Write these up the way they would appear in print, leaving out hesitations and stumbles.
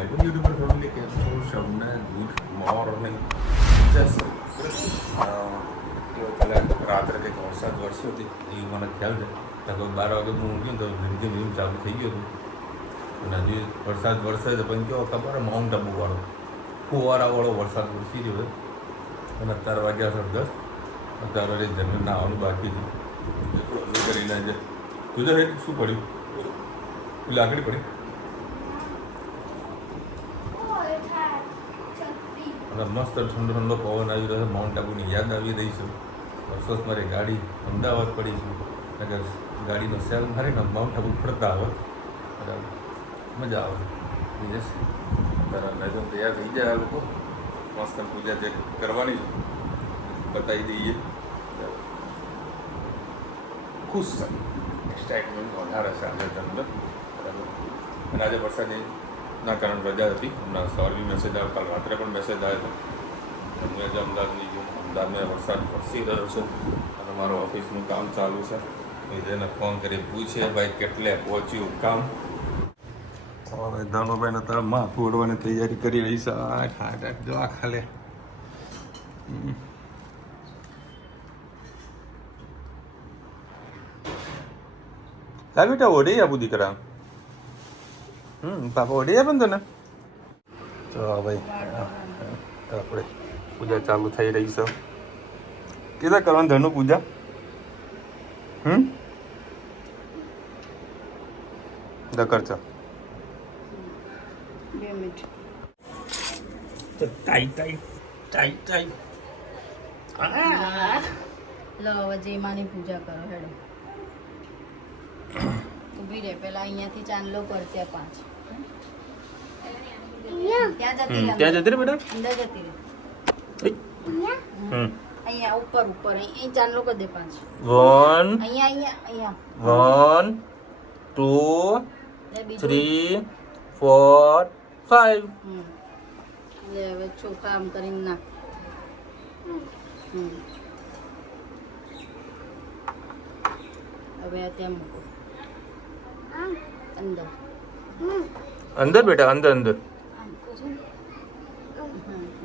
YouTuber family કેમ છો? સૌને ગુડ મોર્નિંગ. જસ્ટ રાત્રે કંઈક વરસાદ વરસ્યો હતી એવું મને ખ્યાલ છે. લગભગ 12 વાગે હું ઊંઘ્યો તો ધીમે ધીમે ચાલુ થઈ ગયું હતું અને હજી વરસાદ વરસે છે પણ કેવો ખબર માઉન્ટ આબુવાળો ફુવારાવાળો વરસાદ વરસી રહ્યો છે અને અત્યારે વાગ્યા છે 10. અત્યારે જમીન નાહવાનું બાકી છે એટલું હજુ કરીને છે. તું હેઠ શું પડ્યું? પેલી આગળ પડી અને મસ્ત ઠંડો ઠંડો પવન આવી રહ્યો છે. માઉન્ટ આબુની યાદ આવી રહી છે. અફસોસ મારી ગાડી અમદાવાદ પડી છે. અગર ગાડીનો સેલ મારીને માઉન્ટ આબુ ફરતા આવત બરાબર મજા આવે. યસ તારા મેજમ તૈયાર થઈ જાય. આ લોકો મસ્ત પૂજા જે કરવાની છે બતાવી દઈએ. ખુશ છે, એક્સાઇટમેન્ટ વધારે છે આજે તમને બરાબર. અને આજે વરસાદની ના કારણે રજા હતી. હમણાં સવારે બી મેસેજ આવ્યો, કાલ રાત્રે પણ મેસેજ આવ્યો હતો. હું આજે અમદાવાદની ગયો. અમદાવાદમાં વરસાદ વરસી રહ્યો છે અને મારું ઓફિસનું કામ ચાલુ છે. એને ફોન કરી પૂછે ભાઈ કેટલે પહોંચ્યું કામ. હવે ધનુભાઈને તારા માથું ઓળવાની તૈયારી કરી રહી છે. આ જો આ ખાલે લા બેટા ઓઢી આપું દીકરા. પાપા ઓઢી આપે ને તને. તો ભાઈ આપણે પૂજા ચાલુ થઈ રહી છે. કેટલા કરવાનું ધનુ પૂજા? દકર છે ટાઈ ટાઈ ટાઈ ટાઈ. લો હવે જેમાની પૂજા કરો હેડો. ઊભી રહે પેલા અહીંયાથી ચાંદલો કર ત્યાં 5 ત્યાં જતી રહે બેટા. અંદર જતી રહે. અહીંયા ઉપર ઉપર અહીં ચાંદલો કરી દે 5. 1 અહીંયા 1 2 3 4 5. લે હવે ચોખા આમ કરીને નાખ. હવે આ ત્યાં મૂકો અંદર અંદર બેટા અંદર અંદર. આમ કરો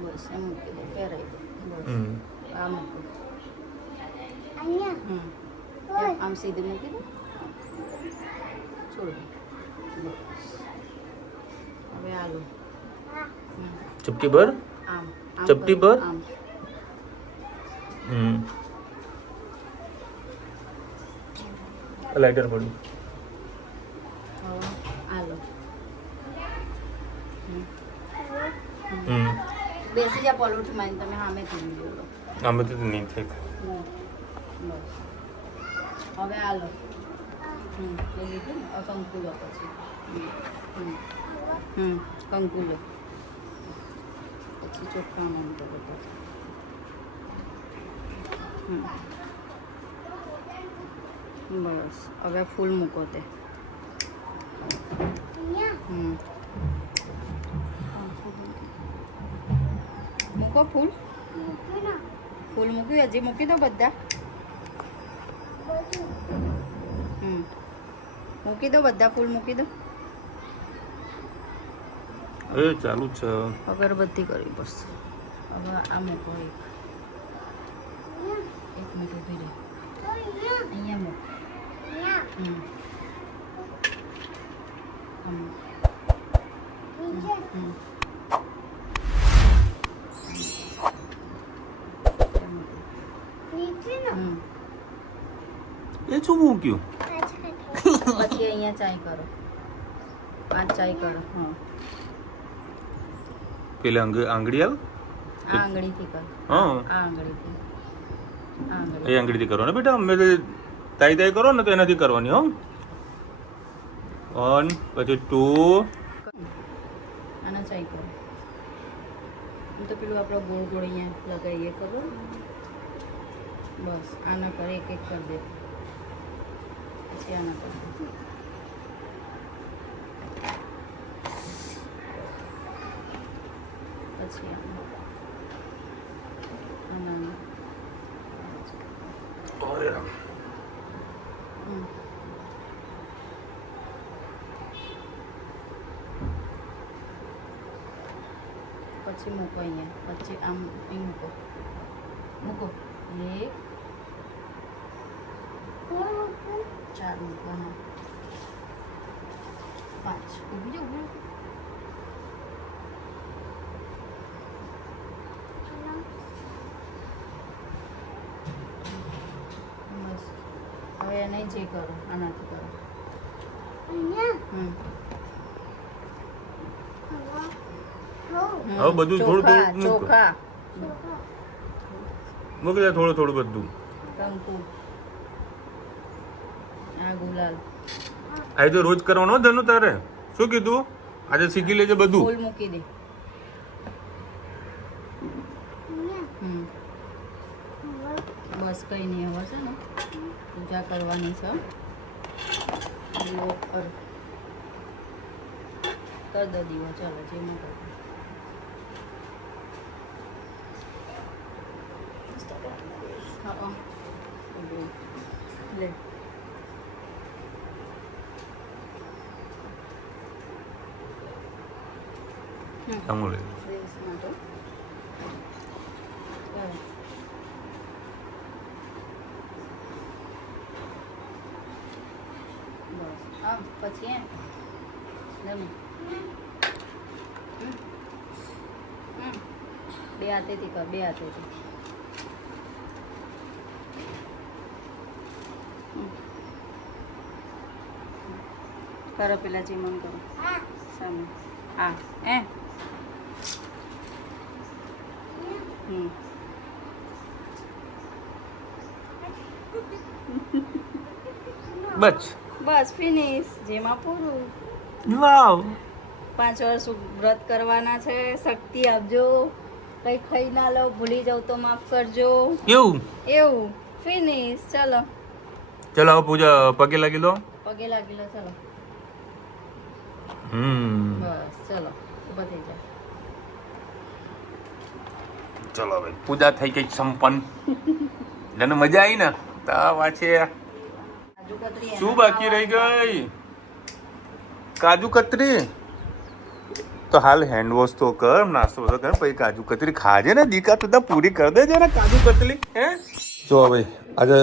બસ એમ મૂકી દે પહેરાઈ દે બસ. આ મૂકો આમ સીધું મૂકી દે છોડ બસ. હવે આલો ચપટી ભર. આમ ચપટી ભર. આમ લાઇટર પડ્યું. હવે આલો બેસી જા પલોઠી મારીને તમે સામે થઈ બોલો. આમે તો નહીં થાય. બસ હવે આલો એ લીધું ને કંકુ લો પછી કંકુ લો પછી ચોખ્ખા મન કરો બસ હવે ફૂલ મૂકો તે મૂકો ફૂલ ફૂલ મૂક્યું હજી મૂકી દો બધા. મૂકી દો બધા ફૂલ મૂકી દો. હવે ચાલુ છે. અગરબત્તી કરવી પડશે. હવે આ મૂકો એક મિનિટ ઊભી રહે. અહીંયા મૂકો. એ શું મૂક્યું? પછી અહીંયા ચાય કરો. 5 ચાય કરો. પેલે આંગળી આવે આ આંગળીથી કરો. હા આ આંગળીથી એ આંગળીથી કરો ને બેટા. અમે તાઈ તાઈ કરો ને તો એનાથી કરવાની. 1 પછી 2. આના ચાય કરો. હું તો પેલું આપણો ગોળ ગોળ અહીંયા લગાવીએ ખબર. બસ આના કરે એક એક કરી દે. પછી આના કરે પછી આના પછી મૂકો અહીંયા, પછી આમ અહીં મૂકો, મૂકો 1 4 મૂકવાના, 5 ઊભી જાઓ, ઊભી બસ. હવે એને જે કરો આનાથી કરો. હવે બધું થોડું થોડું મૂકો. ચોખા મૂકી દે થોડું થોડું બધું. કંકુ, આ ગુલાલ, આ તો રોજ કરવાનો ધનુ તારે. શું કીધું? આજે શીખી લેજે બધું. ફૂલ મૂકી દે. બસ કઈ નહીં, હવે છે ને પૂજા કરવાની છે. દીવો કર દો દીવો, ચાલો જેમાં કરો. હા લે અમૂલ દિવસ માટે ચાલો. બસ આમ પછી એમ ગમે બે હાથેથી કર, બે હાથેથી. કરો પેલા જે મન કરો સામે. આ એ બસ બસ ફિનિશ. જેમાં પૂરું. વાવ 5 વર્ષ વ્રત કરવાના છે. શક્તિ આપજો. કંઈ ખાઈ ના લો, ભૂલી જાવ તો માફ કરજો. એવું એવું ફિનિશ. ચલો ચલો હવે પૂજા પગે લાગી લો. પગે લાગી લો. ચલો બસ ચલો ઊભા થઈ જાઓ. ચલો ભાઈ પૂજા થઈ ગઈ સંપન્ન. જેને મજા આવી ને તા વાંચે. કાજુ કતરી શું બાકી રહી ગઈ? કાજુ કતરી. તો હાલ હેન્ડ વોશ તો કર, નાસ્તો તો કર, પછી કાજુ કતરી ખાજે ને દીકા. તું તો પૂરી કરી દેજે ને કાજુ કતરી. હે જો ભાઈ આજે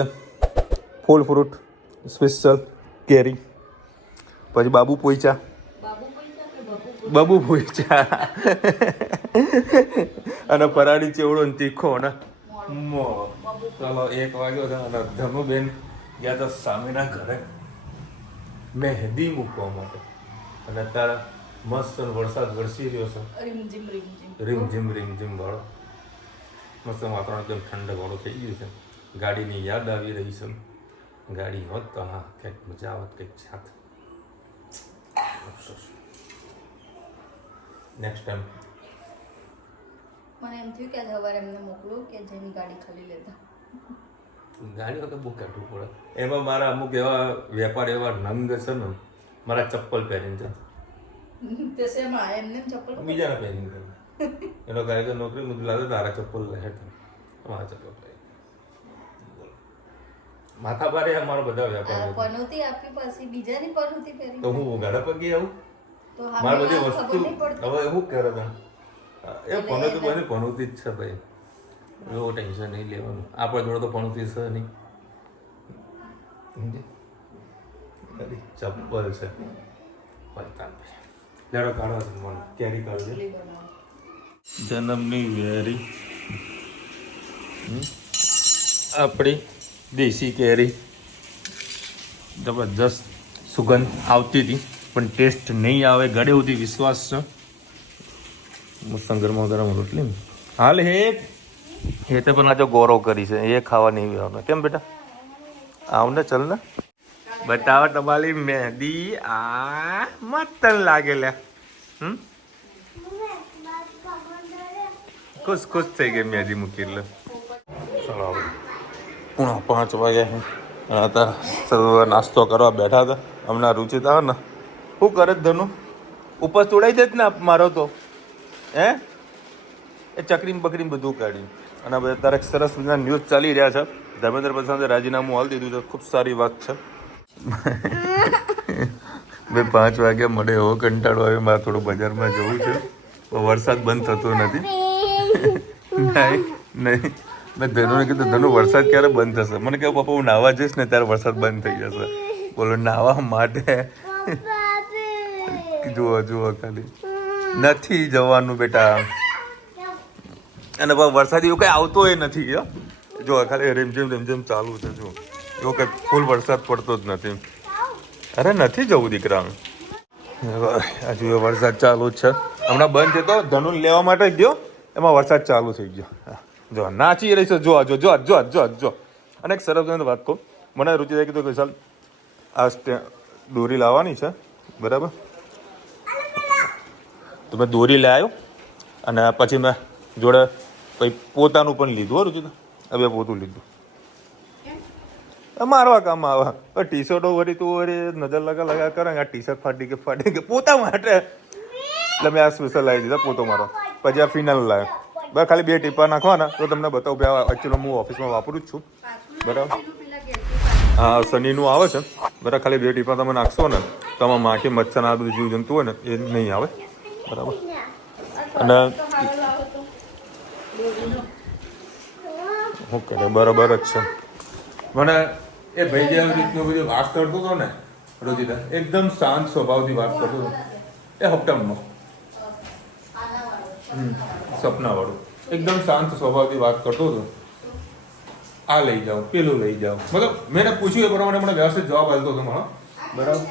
ફૂલ ફ્રૂટ સ્પેશિયલ કેરી, પછી બાબુ પોઈચા, બાબુ પોઈચા અને ફરાળી ચેવડો ને તીખો ને મો. ચાલો 1 વાગ્યો છે અને ધનુબેન ગયા તો સામેના ઘરે મહેંદી મૂકવા માટે. અને અત્યારે મસ્ત વરસાદ વરસી રહ્યો છે. રીમઝીમ રીમઝીમ રીમઝીમ રીમઝીમ વાળો મસ્ત વાતાવરણ એકદમ ઠંડક વાળું થઈ ગયું છે. ગાડીની યાદ આવી રહી છે. ગાડી હોત તો હા કંઈક મજા આવત, કંઈક જાત. અફસોસ નેક્સ્ટ ટાઈમ. મને એમ થયું કે આજે સવારે એમને મોકલું કે જેની ગાડી ખાલી લેતા. ગાડીઓ તો બહુ કાઢવું પડે. એમાં મારા અમુક એવા વેપાર એવા નંગ છે ને, મારા ચપ્પલ પહેરીને છે. તે શેમાં એમને ચપ્પલ બીજાના પહેરીને છે. એનો કારીગર નોકરી મુદ્દે લાગે તારા ચપ્પલ લે છે. મારા ચપ્પલ પહેરી માથા ભારે અમારા બધા વેપાર. પનોતી આપી પાછી બીજાની પનોતી પહેરી તો હું ગાડા પગી આવું તો મારી બધી વસ્તુ નહીં પડતી. હવે એવું કરે છે એ પનોતી બધી પનોતી જ છે ભાઈ. એવો ટેન્શન નહીં લેવાનું. આપણા જોડે તો પનોતી છે નહીં. ચપ્પલ છે લેડો કાઢો મને કેરી કાઢજો. જન્મની વેરી આપણી દેશી કેરી જબરજસ્ત સુગંધ આવતી હતી પણ ટેસ્ટ નહીં આવે ગળે સુધી વિશ્વાસ છે. મસ્ત ગરમા ગરમ રોટલી હાલ હે તો પણ આજે ગૌરવ કરી છે એ ખાવા નહીં આવવાનું. કેમ બેટા આવ ને ચલ ને બતાવો તમારી મહેંદી. આ મસ્ત લાગે લે. ખુશ ખુશ થઈ ગઈ મહેંદી મૂકી એટલે. ચલો હવે 4:30 વાગ્યા છે. અત્યારે નાસ્તો કરવા બેઠા હતા. હમણાં રુચિત આવે ને શું કરે ધનુ ઉપવાસ તોડાઈ દે જ ને મારો તો હે એ ચકરીમ બકરીમ બધું કાઢ્યું. અને હવે અત્યારે સરસ મજાના ન્યૂઝ ચાલી રહ્યા છે. ધર્મેન્દ્ર પ્રસાદે રાજીનામું હાલ દીધું છે. ખૂબ સારી વાત છે. 5 વાગે મળે એવો કંટાળો આવે. મારે થોડું બજારમાં જવું છે. વરસાદ બંધ થતો નથી. નહીં મેં ધનુને કીધું ધનુ વરસાદ ક્યારે બંધ થશે? મને કહ્યું પપ્પા હું નાહવા જઈશ ને ત્યારે વરસાદ બંધ થઈ જશે. બોલો નાહવા માટે જુઓ ખાલી નથી જવાનું બેટા. અને વરસાદ એવું કઈ આવતો એ નથી. જો ખાલી રીમઝીમ ચાલુ છે. જો એવો કઈ ફૂલ વરસાદ પડતો જ નથી. અરે નથી જવું દીકરા. હજુ વરસાદ ચાલુ જ છે. હમણાં બંધ થતો ધનુ લેવા માટે ગયો એમાં વરસાદ ચાલુ થઈ ગયો. જો નાચી રહી છે. જો અને એક સરસ વાત કહું. મને રુચિએ કીધું કે ચાલ આ દોરી લાવવાની છે બરાબર. તો મેં દોરી લઈ આવ્યો અને પછી મેં જોડે પછી પોતાનું પણ લીધું. હો રુચિ હવે પોતું લીધું. મારવા કામ આવે ટી શર્ટો વળી તું વળી નજર લગા કરે આ ટી શર્ટ ફાટી કે પોતા માટે એટલે મેં આ સ્પેશિયલ લાવી દીધા પોતો મારો. પછી આ ફિનાલ લાવ્યો. બસ ખાલી 2 ટીપા નાખવાના તો તમને બતાવું કે એકચ્યુઅલી હું ઓફિસમાં વાપરું જ છું બરાબર. હા શનિનું આવે છે બરાબર. ખાલી 2 ટીપા તમે નાખશો ને તમારા માખી મચ્છર આ બધું જીવજંતુ હોય ને એ નહીં આવે બરાબર. અને શું કરે બરાબર જ છે. મને એ ભાઈ જે રીતનું બધું વાત કરતો હતો ને રોજિતા એકદમ શાંત સ્વભાવથી વાત કરતો હતો. એ હપ્તામાં સપના વાળું એકદમ શાંત સ્વભાવથી વાત કરતો હતો. આ લઈ જાઓ પેલું લઈ જાઓ મતલબ મેં પૂછ્યું એ પ્રમાણે મને વ્યવસ્થિત જવાબ આપતો હતો મારો બરાબર.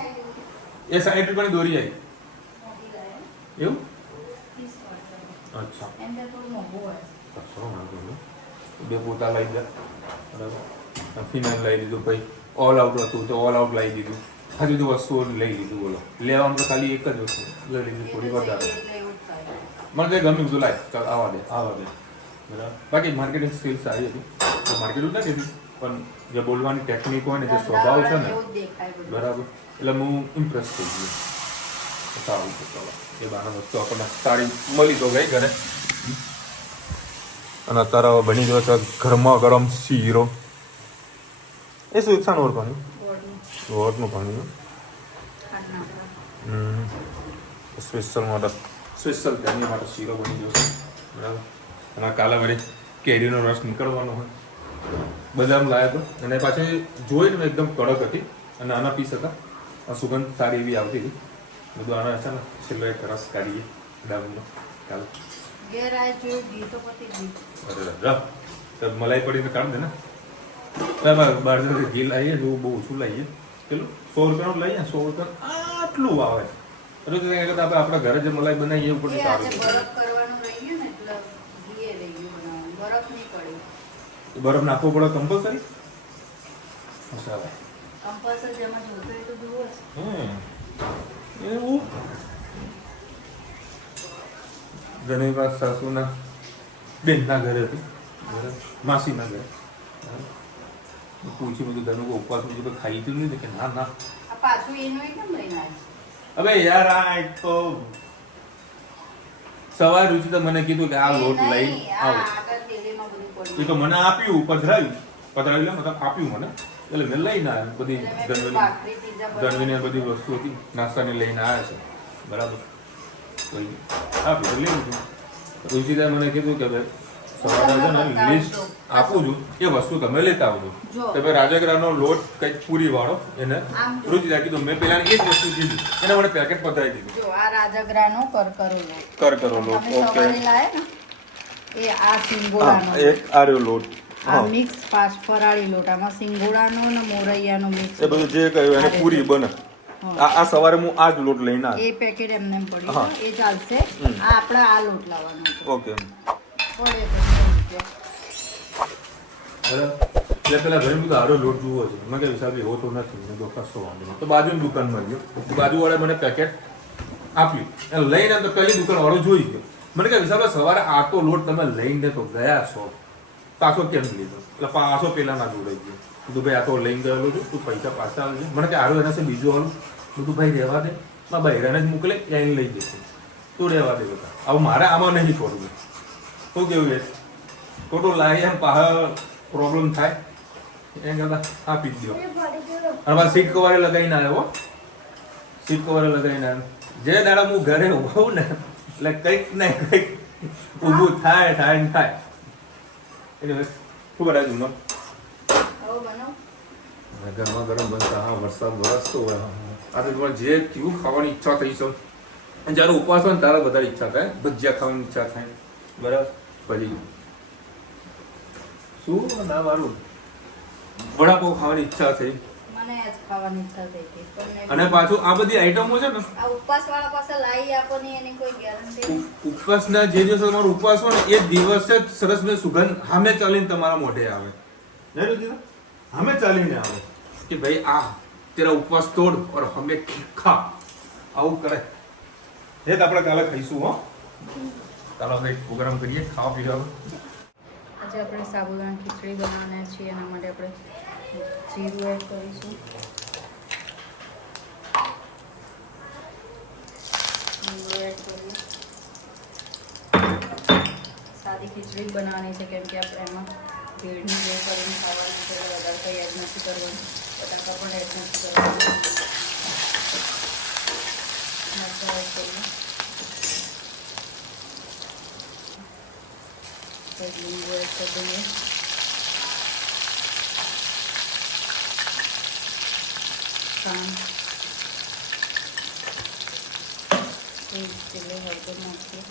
એ 60 રૂપિયાની દોરી આવી એવું. અચ્છા 2 પોતા લઈ ગયા બરાબર. ફિનાલ લઈ લીધું પછી ઓલ આઉટ હતું તો ઓલ આઉટ લઈ દીધું. આ બધું વસ્તુઓ લઈ લીધું. બોલો લેવામાં તો ખાલી એક જ વસ્તુ લઈ લીધું. થોડી વધારે મને કંઈ ગમ્યું બધું લાય ચાલ આવા દે બરાબર. બાકી માર્કેટિંગ સ્કિલ સારી હતી. તો માર્કેટિંગ નથી હતી પણ જે બોલવાની ટેકનિક હોય ને જે સ્વભાવ છે ને બરાબર એટલે હું ઇમ્પ્રેસ થઈ ગયો. સારું છે ચાલો એ બાના વસ્તુ આપણને સારી મળી તો ગઈ ઘરે. અને અત્યારે હવે બની ગયો છે ગરમા ગરમ શીરો. એ શું શાનું પાણી? વોટનું પાણી. સ્પેશિયલ તેની માટે શીરો બની ગયો છે બરાબર. અને કાલે વળી કેરીનો રસ નીકળવાનો હોય બદામ લાવ્યો હતો અને પાછી જોઈને એકદમ કડક હતી અને આના પીસ હતા. આ સુગંધ સારી એવી આવતી હતી. બધું આના છે ને છેલ્લો એક રસ કાઢીએ બદામનો કાલે. મલાઈ પડીને કાઢ દે ને. બહાર ઘી લાવીએ બહુ ઓછું લાવીએ. પેલું 100 રૂપિયાનું લઈએ 100 રૂપિયા આટલું આવે. આપણા ઘરે જે મલાઈ બનાવીએ ઉપર સારું. બરફ નાખવો પડે કમ્પલસરી. એવું ઘણી વાર સાસુના બેનના ઘરે હતી માસીના ઘરે પૂછી બધું ધનુ ઉપવાસ બીજું ખાઈ હતું નહીં કે ના હવે યાર આ એક તો સવાર રુચિ મને કીધું કે આ લોટ લઈ આવો. એ તો મને આપ્યું પધરાવ્યું મતલબ આપ્યું મને એટલે મેં લઈને આવ્યા. બધી ધનવીને બધી વસ્તુ હતી નાસ્તાની લઈને આવ્યા છે બરાબર. આપ્યું લઈ લીધું. રુચિતા મને કીધું કે ભાઈ સવારે છે ને લિસ્ટ આપું છું એ વસ્તુ તમે લેતા આવજો. તો ભાઈ રાજગરાનો લોટ કંઈક પૂરી વાળો એને રુચિતા કીધું. મેં પેલા એ જ વસ્તુ કીધું એને મને પેકેટ પતાવી દીધું. જો આ રાજગરાનો કરકરો લોટ ઓકે. એ આ સિંગોડાનો એક આ રહ્યો લોટ. આ મિક્સ ફરાળી લોટ. આમાં સિંગોડાનો અને મોરૈયાનો મિક્સ એ બધું જે કહ્યું એને પૂરી બને. આ સવારે હું આ જ લોટ લઈને આવ્યો. એ પેકેટ એમને પડ્યું એ ચાલશે. આ આપણે આ લોટ લાવવાનો ઓકે. પડે પેલા ઘરે બધું હારો લોટ જુઓ છે. મેં કઈ હિસાબે એવો તો નથી. મેં તો કશો વાંધો નહીં. તો બાજુની દુકાનમાં ગયો. બાજુવાળા મને પેકેટ આપ્યું એટલે લઈને તો પહેલી દુકાનવાળો જોઈ ગયો. મને કહે હિસાબે સવારે આ તો લોટ તમે લઈને તો ગયા છો પાછો કેમ લીધો? એટલે પાછો પેલા ના જોડાઈ ગયો. કીધું ભાઈ આ તો લઈને ગયેલો છું તું પૈસા પાછા આવજે. મને કે આરો એના છે બીજું વાળું. બધું ભાઈ રહેવા દે મારા બહેરાને જ મોકલે એને લઈ જશે તું રહેવા દે બધા. હવે મારે આમાં નહીં છોડવું. શું કેવું એ ખોટું લાવી એમ પાછા પ્રોબ્લેમ થાય એમ કરતા આપી જ દો. અને પાછા સીટ કવરે લગાવીને આવ્યો. સીટ કવરે લગાવીને આવ્યો. જે દાડા હું ઘરે હોઉં ને એટલે કંઈક ને કંઈક ઊભું થાય એટલે શું બનાવે જમવા? આવો બનાવો. ગરમા ગરમ બનતા. હા, વરસાદ વરસતો હોય. આ તો તમારે જે કેવું ખાવાની ઈચ્છા થઈ છે. અને જ્યારે ઉપવાસ હોય ને ત્યારે વધારે ઈચ્છા થાય. ભજીયા ખાવાની ઈચ્છા થાય, બરાબર. પછી શું ના મારું વડાપાઉં ખાવાની ઈચ્છા થઈ. મને આજ ખાવાની ઈચ્છા થઈ હતી પણ અને પાછું આ બધી આઈટમો છે ને, આ ઉપવાસવાળા પાસે લાવી આપોની એની કોઈ ગેરંટી ઉપવાસના જે દિવસે તમારો ઉપવાસ હોય ને એ દિવસે જ સરસ મેં સુગંધ સામે ચાલીને તમારા મોઢે આવે. સામે ચાલીને આવે કે ભાઈ આ તેરા ઉપવાસ તોડ ઓર હમે ખા. આવું કરે. એ તો આપણે કાલે ખાઈશું. હો, ચાલો આપણે પ્રોગ્રામ કરીએ ખાવા પીવાનો. આજે આપણે સાબુદાણા ખીચડી બનાવવાના છીએ. એના માટે આપણે જીરું એડ કરીશું, લીંબુ એડ કરીએ. સાદી ખીચડી બનાવવાની છે કેમ કે આપણે એમાં ભેળની જે કરીને ખાવાની છે વધારે કંઈ એડ નથી કરવાનું. બટાકા પણ એડ નથી કરવાનું. મરચાં એડ કરીએ, લીંબુ એડ કરી દઈએ, ખાંડ, ચીલી હળદર નાખીએ,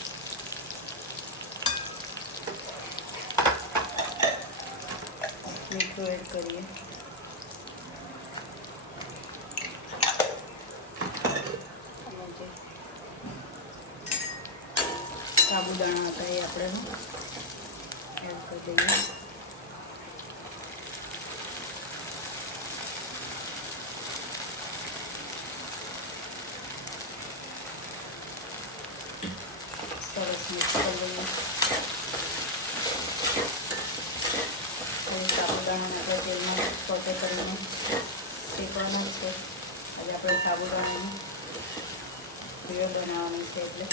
મીઠું એડ કરીએ, અને જે સાબુદાણા હતા એ આપણે એડ કરી દઈએ. સરસ મિક્સ કરી દઈએ. સાબુદાણાને આપણે તેલમાં સોટે કરીને શેકવાના છે. આજે આપણે સાબુદાણાની ભેળ બનાવવાની છે એટલે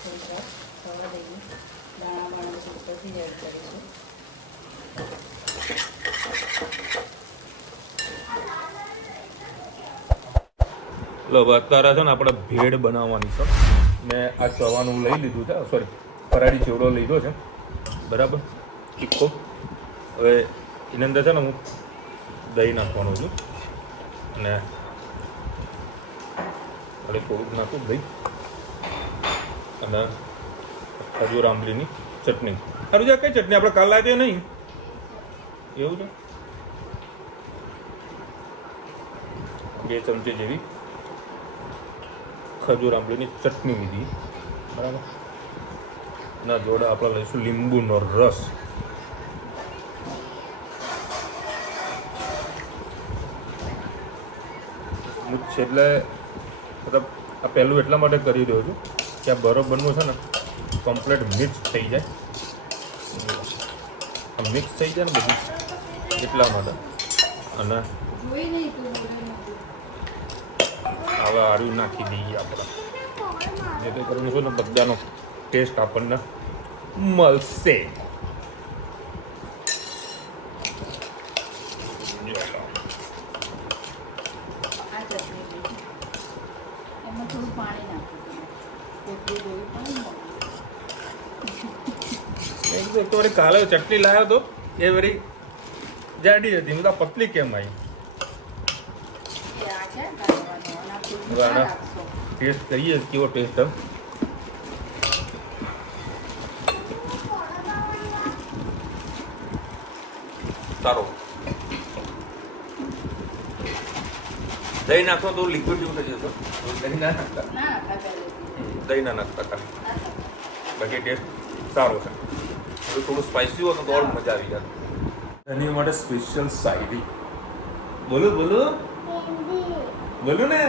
થોડી વાર થવા દઈએ. દાણા ઉપરથી જ એડ કરીશું. લો અત્યારે છે ને આપણે ભેળ બનાવવાની છે. મેં આ ચવાનું લઈ લીધું છે, સોરી ફરાળી ચેવડો લીધો છે, બરાબર, તીખો. હવે એની અંદર છે ને હું દહીં નાખવાનું છું અને એટલે થોડુંક નાખું દહીં અને ખજૂર આંબલીની ચટણી. સારું છે. કઈ ચટણી આપણે કાલ લાવીએ નહીં એવું છે. 2 ચમચી જેવી ખજૂર આંબલીની ચટણી લીધી, બરાબર. ના જોડે આપણે લઈશું લીંબુનો રસ. હું છેલ્લે મતલબ આ પહેલું એટલા માટે કરી રહ્યો છું કે આ બરોબરનું છે ને કમ્પ્લીટ મિક્સ થઈ જાય. મિક્સ થઈ જાય ને બધું એટલા માટે. અને હવે આર્યું નાખી દઈએ આપણે, જેથી કરીને શું ને બધાનો ટેસ્ટ આપણને મળશે. એમાં થોડું પાણી નાખી એક તો વળી કાલે ચટણી લાવ્યો તો એ વળી જાડી હતી. હું તો પતલી કેમ આવી? ટેસ્ટ કરીએ કેવો ટેસ્ટ એમ. સારો. દહીં નાખો તો લિક્વિડ જેવું થઈ જશે. દહીં ના નાખતા, દહીં ના નાખતા ખાલી, બાકી ટેસ્ટ સારો છે. થોડું સ્પાઇસી હોય તો ઓર મજા આવી જાય. એની માટે સ્પેશિયલ શાયરી બોલો બોલો બોલો ને.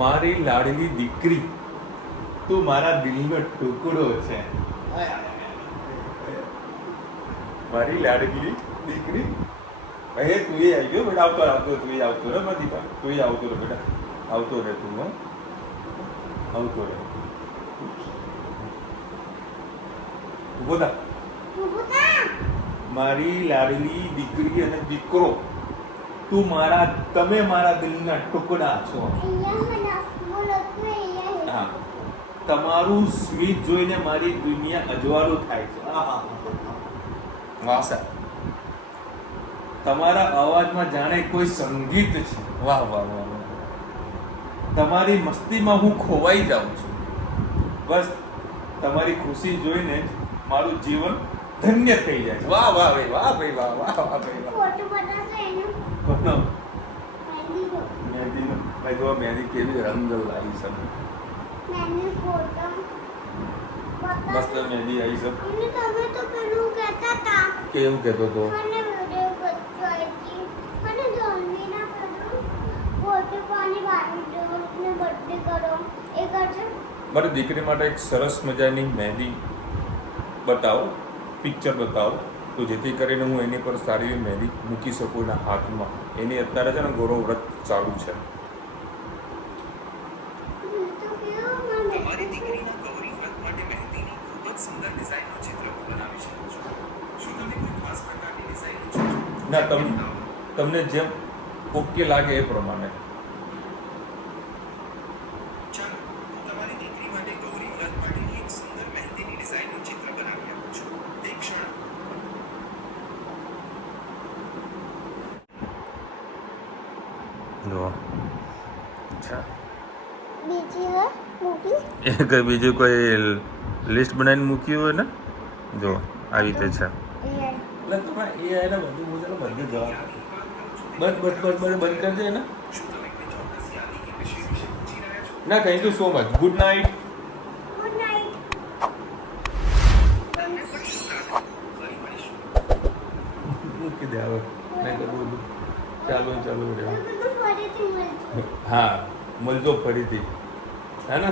મારી લાડલી દીકરી, તું મારા દિલનો ટુકડો છે. મારી લાડલી દીકરી. એ તું એ આવી ગયો બેટા. આવતો તું એ આવતો રે મારી દીકરા. તું એ આવતો રે બેટા. આવતો રે તું. આવતો રે. ઉભો થા. મારી લાડલી દીકરી અને દીકરો, તમે મારા દિલના ટુકડા છો. તમારું સ્મિત જોઈને મારી દુનિયા અજવાળું થાય છે. વાહ સર, તમારા અવાજમાં જાણે કોઈ સંગીત છે. વાહ વાહ વાહ વાહ. તમારી મસ્તીમાં હું ખોવાઈ જાઉં છું. બસ તમારી ખુશી જોઈને મારું જીવન ધન્ય થઈ જાય છે. વાહ વાહ ભાઈ, વાહ ભાઈ, વાહ વાહ વાહ ભાઈ, વાહ. ફોટો બનાવશો એનો કોનો? મહેંદીનો મહેંદીનો. ભાઈ જો મહેંદી કેવી રંગ લાવી છે. મહેંદી ફોટો મસ્ત મહેંદી આવી છે. અને તમે તો પેલું કહેતા હતા કેવું કહેતો તો? મને વિડિયો બતાવી મને જલ્દી ના કરો ફોટો પાણી વાળને બર્થડે કરો એ કરજો. મારી દીકરી માટે એક સરસ મજાની મહેંદી બતાવો, પિક્ચર બતાવો, તો જેથી કરીને હું એની પર સારી એવી મહેંદી મૂકી શકું એના હાથમાં. એની અત્યારે છે ને ગૌરવ વ્રત ચાલુ છે. તો કેવું મને તમારી દીકરીના ગૌરી વ્રત માટે મહેંદીની ખૂબ જ સુંદર ડિઝાઇનનો ચિત્ર બનાવી શકો છો. શું તમે કોઈ ખાસ પ્રકારની ડિઝાઇનનું ચિત્ર ના, તમને જેમ ઓકે લાગે એ પ્રમાણે. ચાલો હું તમારી દીકરી માટે ગૌરી વ્રત માટેની એક સુંદર મહેંદીની ડિઝાઇનનું ચિત્ર બનાવી આપું છું. એક ક્ષણ. જો અચ્છા, બીજી હે મૂકી એ કઈ બીજું કોઈ લિસ્ટ બનાવીને મૂક્યું હોય ને? જો આવી રીતે છે. એટલે તમે એ એને બધું બોલે બધું જવાબ બસ બસ બસ બસ બંધ કરી દે ને. શું તમે કોઈ ચોક્કસ યાદી કે વિષય વિશે પૂછી રહ્યા છો? ના, thank you so much. Good night. Good night તમને પણ શુભ રાત્રિ. ફરી મળીશું. મૂકી દે હવે. નહીં તો બોલું. ચાલો ચાલો રહેવા. બધું ફરીથી મળશું હા, મળજો ફરીથી. હે ને?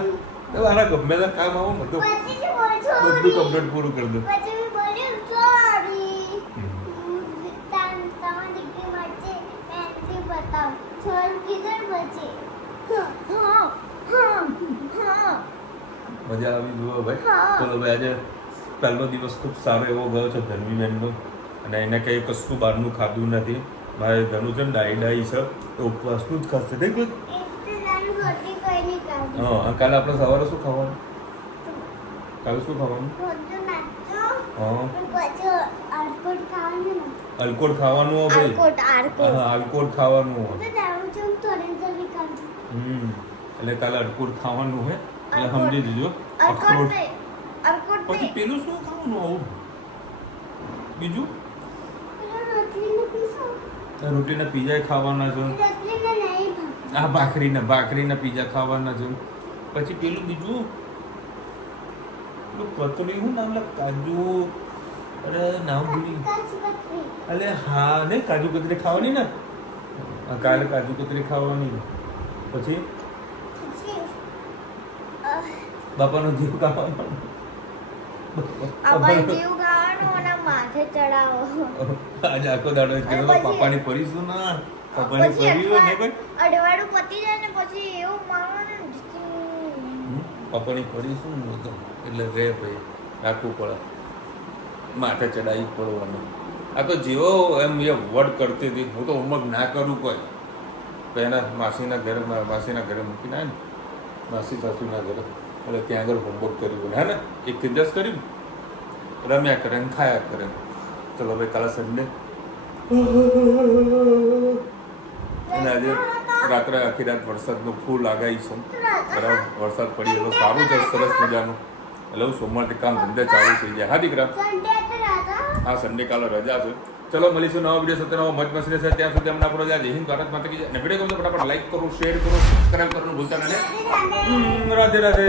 તો મારા ગમે તે કામ આવો બધું પછી જ બોલશો બધું કમ્પ્લીટ પૂરું કરી દો. પછી મેં બોલ્યું સોરી તમારી દીકરી માટે મહેંદી બતાવ સર કીધું પછી હા હા હા મજા આવી જુઓ ભાઈ. હા. ચલો ભાઈ, આજે પહેલો દિવસ ખૂબ સારો એવો ગયો છે ધન્વીબેનનો. અને એને કંઈ કશું બહારનું ખાધું નથી. મારે ધનુ છે ને ડાઈ છે તો ઉપવાસનું જ ખાશે. નહીં કોઈ? એટલે નાનું રોટી કઈ નહીં ખાવું હા, અને કાલે આપણે સવારે શું ખાવાનું? કાલે શું ખાવાનું? રોટી નાખજો હા, પછી અડકોટ ખાવાનું ને અલકોડ ખાવાનું હોય ભાઈ. અડકોટ અડકોટ હા, અલકોડ ખાવાનું હોય. તો દારૂ છું થોડી થોડી ખાવું એટલે કાલે અડકોડ ખાવાનું હોય એટલે અડકોડ. સમજી દીજો. અડકોટ અખરોટ. નહીં અડકોટ પછી નહીં પેલું શું ખાવાનું આવું બીજું? પેલો રોટલીનો પીસો રોટીના પીઝા ખાવાના છે. રોટલીનો નહીં ભાવ ભાખરીના પીઝા ખાવાના છે. પછી પેલું બીજું પેલું કતરી શું નામ લે? કાજુ, અરે નામ ભૂલી. કચકચરી અલે હા, ને કાજુ કતરી ખાવાની ને. હા, કાલે કાજુ કતરી ખાવાની. પછી પછી બાપાનો જીવ ખાવાનો. અમારે જીવ ખાવાનું અને માથે ચડાવો આજે આખો દાડો જ કીધું પછી- પાપાની પરીશું ના. પાપાની પછી પરી હોય ને ભાઈ. અડવાડું પતી જાય ને પછી એવું મારવાનું પાપાની પરીશું ને તો એટલે રે ભાઈ રાખવું પડે. માથે ચડાવી પડવાનું. આ તો જેવો એમ એ વડ કરતી હતી. હું તો હોમવર્ક ના કરું કોઈ તો એના માસીના ઘરે મૂકીને આવે ને માસી સાસુના ઘરે એટલે ત્યાં આગળ હોમવર્ક કર્યું હે ને 1 થી 10 કર્યું રમ્યા કરે ને ખાયા કરે. ચલો ભાઈ, કાલે સન્ડે અને આજે રાત્રે આખી રાત વરસાદનો ફૂલ આગાહી છે. બરાબર, વરસાદ પડી એટલે સારું છે, સરસ મજાનું. એટલે હું સોમવારથી કામ ધંધે ચાલુ થઈ જાય. હા દીકરા, સન્ડે તો રાતા હા સન્ડે કાલે રજા છે. ચલો મળીશું નવા વિડીયો સાથે, નવા મોજ મસ્તી છે. ત્યાં સુધી અમને આપણો જય હિન્દ ભારત માતા કી જય. અને વિડીયો ગમે તો ફટાફટ લાઈક કરો, શેર કરો, સબસ્ક્રાઈબ કરવાનું ભૂલતા નહીં. રાધે રાધે.